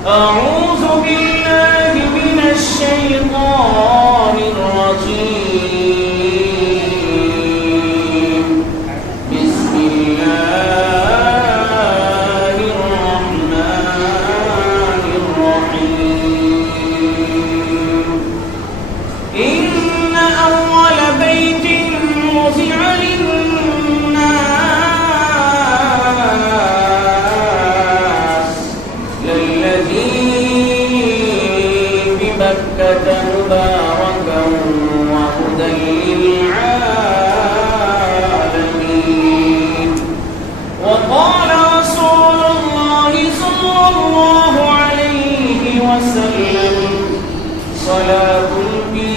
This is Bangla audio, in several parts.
أعوذ بالله من الشيطان الرجيم بسم الله الرحمن الرحيم إن أول بيت وضع للناس للذي ببكة مباركا وهدى للعالمين وقال رسول الله صلى الله عليه وسلم صلاة في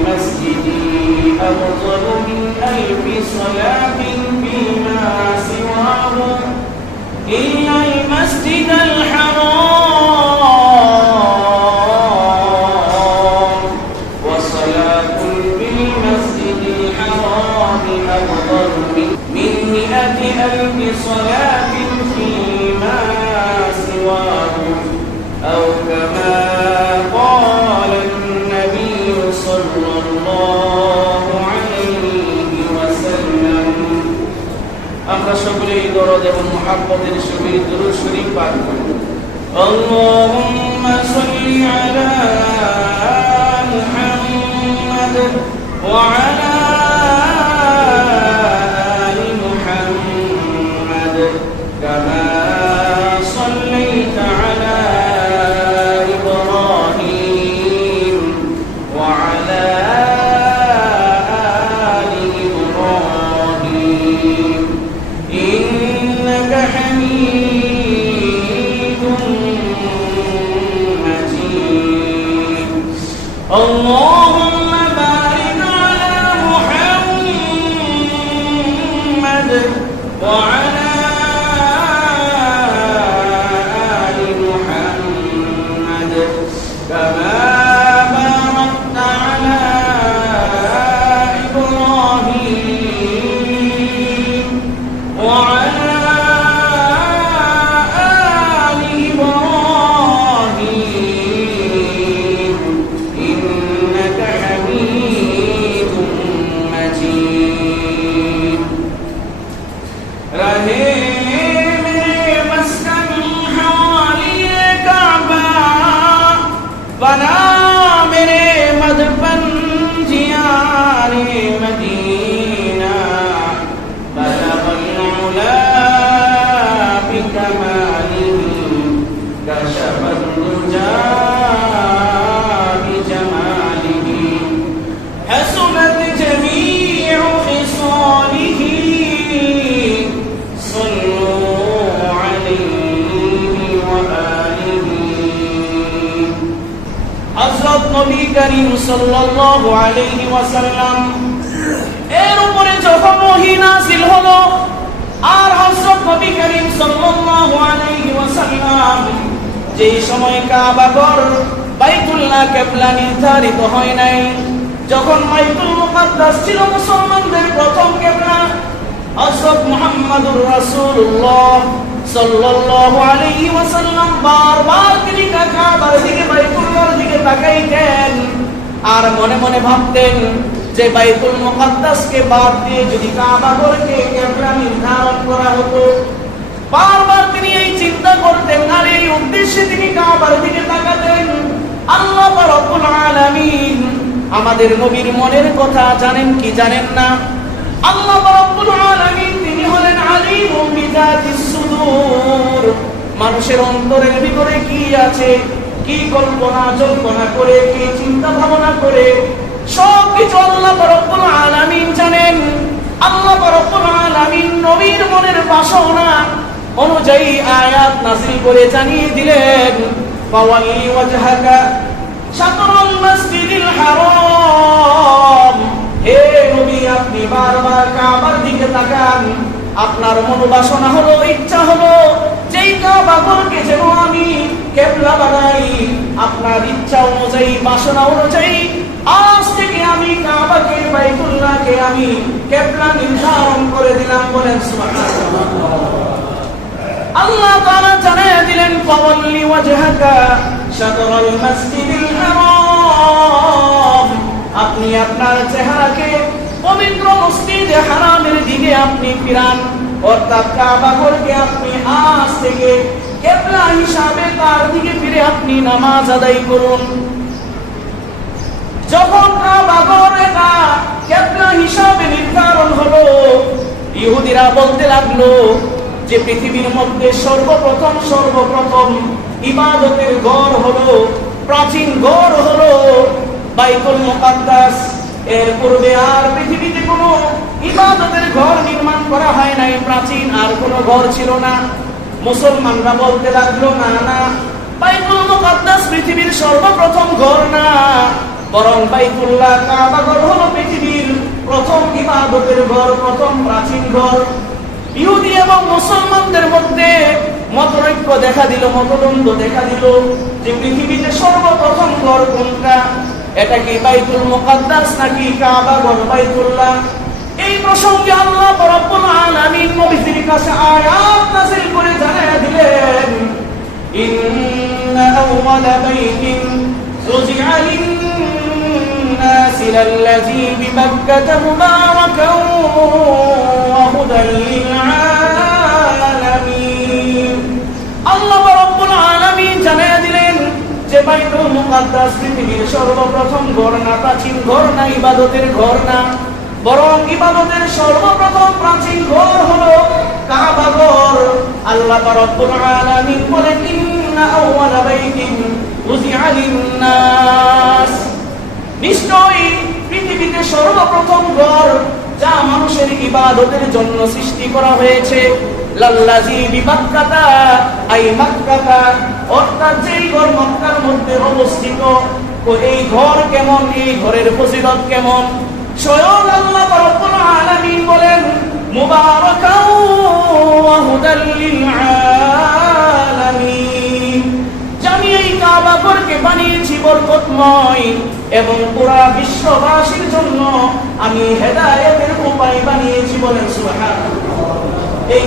مسجدي أفضل من 1000 صلاة فيما سواه إلا المسجد الحرام وصلاة في المسجد الحرام أفضل من 100,000 صلاة فيما سواه أو كما قال النبي صلى الله عليه وسلم আমরা সকলেই দরদ এবং মুহাব্বতের সহিত দুরূদ শরীফ পাঠ করি আল্লাহুম্মা সাল্লি আলা মুহাম্মাদ ওয়া আলা আলি মুহাম্মাদ কামা সাল্লাইতা আলা ইব্রাহিম ওয়া আলা আলি ইব্রাহিম إنك حميد مجيد اللهم بارك على محمد وعلى آل محمد كما باركت على إبراهيم وعلى آل إبراهيم إنك حميد مجيد رہے میرے مسکن حوالی کعبہ بنا میرے مدفن جیار مدینہ بلغ العلا بكماله كشف الدجى بجماله حسنت جميع خصاله صلوا عليه وآله حضرت নবী করিম সাল্লাল্লাহু আলাইহি ওয়াসাল্লাম এর উপরে যখন ওহী নাযিল হলো আর হযরত নবী করিম সাল্লাল্লাহু আলাইহি ওয়াসাল্লাম যেই সময় কাবা ঘর বাইতুল্লাহ কিবলা নির্ধারিত হয় নাই যখন বাইতুল মুকাদ্দাস ছিল মুসলমানদের প্রথম কিবলা হযরত মুহাম্মদুর রাসূলুল্লাহ সাল্লাল্লাহু আলাইহি ওয়াসাল্লাম বারবার তিনি কাবার দিকে বাইতুল্লাহর দিকে তাকাইতেন আর মনে মনে ভাবতেন যে বাইতুল মুকাদ্দাসকে বাদ দিয়ে যদি কাবা ঘরকে কিবলা নির্ধারণ করা হতো বারবার তিনি এই চিন্তা করতেন আর এই উদ্দেশ্যে তিনি কাবার দিকে তাকাতেন আল্লাহ রাব্বুল আলামিন আমাদের নবীর মনের কথা জানেন কি জানেন না আল্লাহ রাব্বুল আলামিন তিনি হলেন আলিমুম বিযাতিস সুদূর মানুষের অন্তরের ভিতরে কি আছে কি কল্পনা করে কি চিন্তা ভাবনা করে সব কিছু আল্লাহ রাব্বুল আলামিন জানেন আল্লাহ রাব্বুল আলামিন নবীর মনের বাসনা অনুযায়ী আয়াত নাযিল করে জানিয়ে দিলেন ফাওয়ালি ওয়াজহাকা শাতরুল মসজিদিল হারাম হে নবী আপনি বারবার কাবার দিকে তাকান আপনার মনোবাসনা হলো ইচ্ছা হলো যেই কাবা ঘরকে যেন আমি কিবলা বানাই আপনার ইচ্ছা অনুযায়ী বাসনা অনুযায়ী আজ থেকে আমি কাবাকে বাইতুল্লাহকে আমি কিবলা নির্ধারণ করে দিলাম বলেন সুবহানাল্লাহ আল্লাহ তাআলা জানিয়ে দিলেন ফাওয়াল্লি ওয়াজহাকা শাতরাল মাসজিদিল হারাম, আপনি আপনার চেহারাকে পবিত্র মসজিদে হারামের দিকে আপনি ফিরান, অর্থাৎ কাবা ঘরকে আপনি আজ থেকে কিবলা হিসাবে তার দিকে ফিরে আপনি নামাজ আদায় করুন। যখন কাবা ঘর এটা কিবলা হিসাবে নির্ধারণ হলো, ইহুদিরা বলতে লাগলো যে পৃথিবীর মধ্যে সর্বপ্রথম ইবাদতের ঘর হলো, প্রাচীন ঘর হলো বাইতুল মুকাদ্দাস। এর পূর্বে আর পৃথিবীতে কোনো ইবাদতের ঘর নির্মাণ করা হয় নাই, প্রাচীন আর কোনো ঘর ছিল না। মুসলমানরা বলতে লাগলো, না না, বাইতুল মুকাদ্দাস পৃথিবীর সর্বপ্রথম ঘর না, বরং বাইতুল্লাহ কাবা ঘর হলো পৃথিবীর প্রথম ইবাদতের ঘর, প্রথম প্রাচীন ঘর। ইহুদি এবং মুসলমানদের মধ্যে মতৈক্য দেখা দিল, মতদ্বন্দ্ব দেখা দিল যে পৃথিবীতে সর্বপ্রথম ঘর কোনটা, এটা কি বাইতুল মুকাদ্দাস নাকি কাবা ঘর বাইতুল্লাহ। এই প্রসঙ্গে আল্লাহ রাব্বুল আলামিন নবীর কাছে আয়াত নাযিল করে জানায়া দিলেন, ইন্না আউওয়ালা বাইতিন উযিআ লিন-নাসি লাল্লাযী বিবাক্কাতা মুবারাকান ওয়া হুদাল লিল-আলামিন। আল্লাহ রাব্বুল আলামিন জানায়া দিলেন যে বাইতুল মুকাদ্দাস পৃথিবীর সর্বপ্রথম ঘর না, প্রাচীন ঘর না, ইবাদতের ঘর না, বরং ইবাদতের সর্বপ্রথম প্রাচীন ঘর হলো কাবা ঘর। আল্লাহ রাব্বুল আলামিন বলেন, ইন্না আউওয়ালা বাইতিন উযিআ লিন-নাস, নিশ্চয়ই পৃথিবীতে সর্বপ্রথম ঘর যা মানুষের ইবাদতের জন্য সৃষ্টি করা হয়েছে, লাল্লাযী বিবাক্কাতা আই মাক্কাতা, অর্থাৎ যেই ঘর মক্কার মধ্যে অবস্থিত। তো এই ঘর কেমন, এই ঘরের ফজিলত কেমন? স্বয়ং আল্লাহ রাব্বুল আলামিন বলেন, মুবারাকান ওয়া হুদাল লিল আলামিন, আমি এই কাবা ঘরকে বানিয়েছি বরকতময় এবং পুরা বিশ্ববাসীর জন্য আমি হেদায়েতের উপায় বানিয়েছি। বলেন সুবহানাল্লাহ। এই